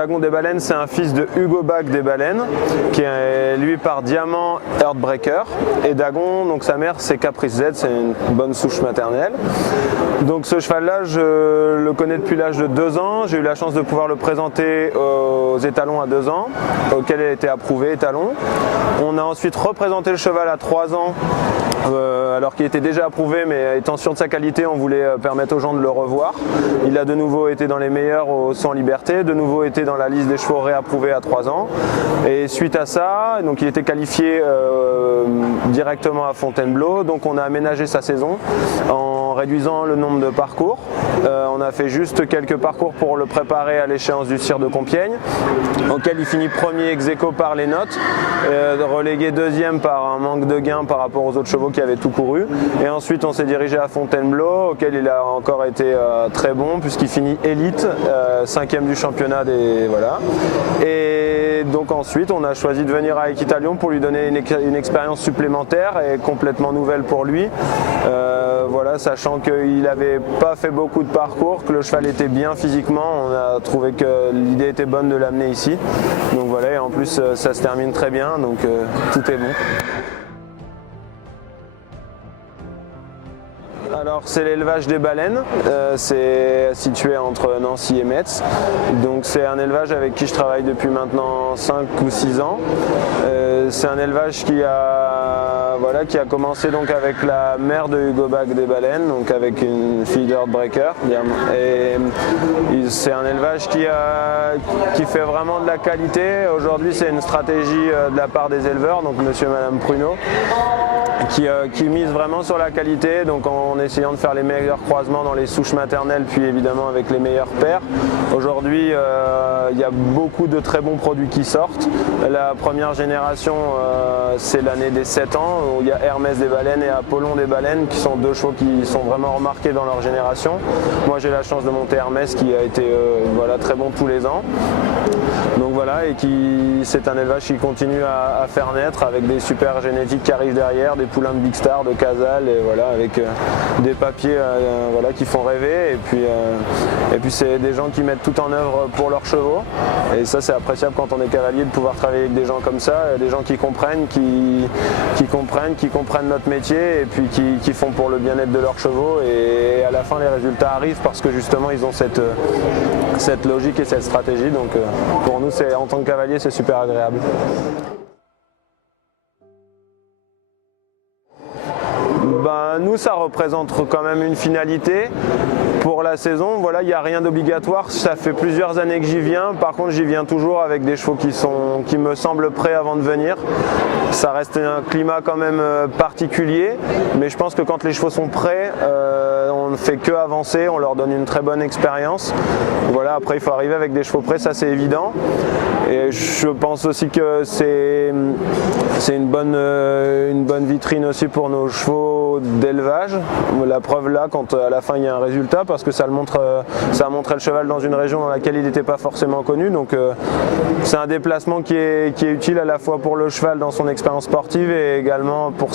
Dagon des Baleines, c'est un fils de Hugo Bach des Baleines, qui est lui par Diamant Heartbreaker. Et Dagon, donc sa mère, c'est Caprice Z, c'est une bonne souche maternelle. Donc ce cheval-là, je le connais depuis l'âge de 2 ans. J'ai eu la chance de pouvoir le présenter aux étalons à 2 ans, auquel il a été approuvé étalon. On a ensuite représenté le cheval à 3 ans, alors qu'il était déjà approuvé, mais étant sûr de sa qualité, on voulait permettre aux gens de le revoir. Il a de nouveau été dans les meilleurs au 100 Liberté, de nouveau été dans la liste des chevaux réapprouvés à 3 ans. Et suite à ça, donc il était qualifié directement à Fontainebleau, donc on a aménagé sa saison en réduisant le nombre de parcours. On a fait juste quelques parcours pour le préparer à l'échéance du Sire de Compiègne, auquel il finit premier ex-aequo par les notes, relégué deuxième par un manque de gain par rapport aux autres chevaux qui avaient tout couru. Et ensuite on s'est dirigé à Fontainebleau, auquel il a encore été très bon puisqu'il finit élite, 5e du championnat voilà. Et donc ensuite on a choisi de venir à Equitalion pour lui donner une expérience supplémentaire et complètement nouvelle pour lui. Voilà, sachant qu'il n'avait pas fait beaucoup de parcours, que le cheval était bien physiquement, on a trouvé que l'idée était bonne de l'amener ici. Donc voilà, et en plus ça se termine très bien, donc tout est bon. Alors c'est l'élevage des Baleines, c'est situé entre Nancy et Metz, donc c'est un élevage avec qui je travaille depuis maintenant 5 ou 6 ans. C'est un élevage qui a commencé donc avec la mère de Hugo Bach des Baleines, donc avec une fille d'Heartbreaker. Et c'est un élevage qui fait vraiment de la qualité. Aujourd'hui c'est une stratégie de la part des éleveurs, donc monsieur et madame Pruneau, qui mise vraiment sur la qualité, donc en essayant de faire les meilleurs croisements dans les souches maternelles, puis évidemment avec les meilleurs pairs. Aujourd'hui, il y a beaucoup de très bons produits qui sortent. La première génération, c'est l'année des 7 ans, où il y a Hermès des Baleines et Apollon des Baleines, qui sont 2 chevaux qui sont vraiment remarqués dans leur génération. Moi, j'ai la chance de monter Hermès, qui a été très bon tous les ans. Donc voilà, et c'est un élevage qui continue à faire naître avec des super génétiques qui arrivent derrière, des poulains de Big Star, de Casal, et voilà, avec des papiers qui font rêver. Et puis c'est des gens qui mettent tout en œuvre pour leurs chevaux. Et ça c'est appréciable quand on est cavalier de pouvoir travailler avec des gens comme ça, des gens qui comprennent, qui comprennent notre métier et puis qui font pour le bien-être de leurs chevaux. Et à la fin les résultats arrivent parce que justement ils ont cette logique et cette stratégie. Donc pour nous, en tant que cavalier, c'est super agréable. Nous, ça représente quand même une finalité pour la saison. Voilà, il n'y a rien d'obligatoire, ça fait plusieurs années que j'y viens. Par contre, j'y viens toujours avec des chevaux qui me semblent prêts avant de venir. Ça reste un climat quand même particulier, mais je pense que quand les chevaux sont prêts, on ne fait que avancer, on leur donne une très bonne expérience. Voilà, après il faut arriver avec des chevaux prêts, ça c'est évident. Et je pense aussi que c'est une bonne vitrine aussi pour nos chevaux d'élevage. La preuve là, quand à la fin il y a un résultat, parce que ça a montré le cheval dans une région dans laquelle il n'était pas forcément connu. Donc c'est un déplacement qui est utile à la fois pour le cheval dans son expérience sportive et également pour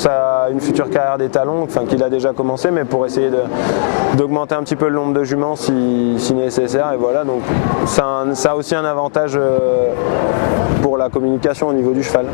une future carrière d'étalon, qu'il a déjà commencé, mais pour essayer d'augmenter un petit peu le nombre de juments si nécessaire. Et voilà, donc ça a aussi un avantage pour la communication au niveau du cheval.